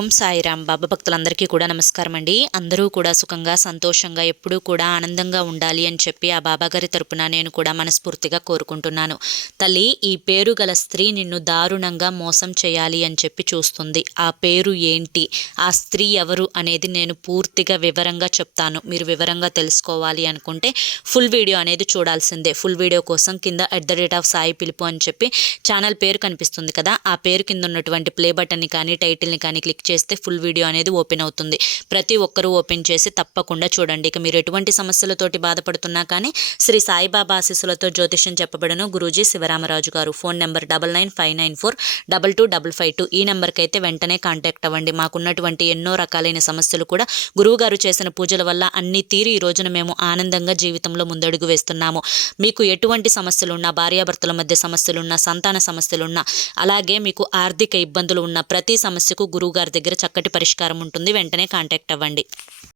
ఓం సాయిరామ్. బాబా భక్తులందరికీ కూడా నమస్కారం అండి. అందరూ కూడా సుఖంగా సంతోషంగా ఎప్పుడూ కూడా ఆనందంగా ఉండాలి అని చెప్పి ఆ బాబాగారి తరపున నేను కూడా మనస్ఫూర్తిగా కోరుకుంటున్నాను. తల్లి, ఈ పేరు గల స్త్రీ నిన్ను దారుణంగా మోసం చేయాలి అని చెప్పి చూస్తుంది. ఆ పేరు ఏంటి, ఆ స్త్రీ ఎవరు అనేది నేను పూర్తిగా వివరంగా చెప్తాను. మీరు వివరంగా తెలుసుకోవాలి అనుకుంటే ఫుల్ వీడియో అనేది చూడాల్సిందే. ఫుల్ వీడియో కోసం కింద @సాయి పిలుపు అని చెప్పి ఛానల్ పేరు కనిపిస్తుంది కదా, ఆ పేరు కింద ఉన్నటువంటి ప్లే బటన్ని కానీ టైటిల్ని కానీ క్లిక్ చేస్తే ఫుల్ వీడియో అనేది ఓపెన్ అవుతుంది. ప్రతి ఒక్కరూ ఓపెన్ చేసి తప్పకుండా చూడండి. ఇక మీరు ఎటువంటి సమస్యలతోటి బాధపడుతున్నా కానీ శ్రీ సాయిబాబా ఆశీస్సులతో జ్యోతిష్యం చెప్పబడను. గురూజీ శివరామరాజు గారు. Phone number 995994225552. ఈ నెంబర్కి అయితే వెంటనే కాంటాక్ట్ అవ్వండి. మాకున్నటువంటి ఎన్నో రకాలైన సమస్యలు కూడా గురువుగారు చేసిన పూజల వల్ల అన్ని తీరి ఈ రోజున మేము ఆనందంగా జీవితంలో ముందడుగు వేస్తున్నాము. మీకు ఎటువంటి సమస్యలున్నా, భార్యాభర్తల మధ్య సమస్యలున్నా, సంతాన సమస్యలున్నా, అలాగే మీకు ఆర్థిక ఇబ్బందులు ఉన్న ప్రతి సమస్యకు గురువుగారి దగ్గర చక్కటి పరిష్కారం ఉంటుంది. వెంటనే కాంటాక్ట్ అవ్వండి.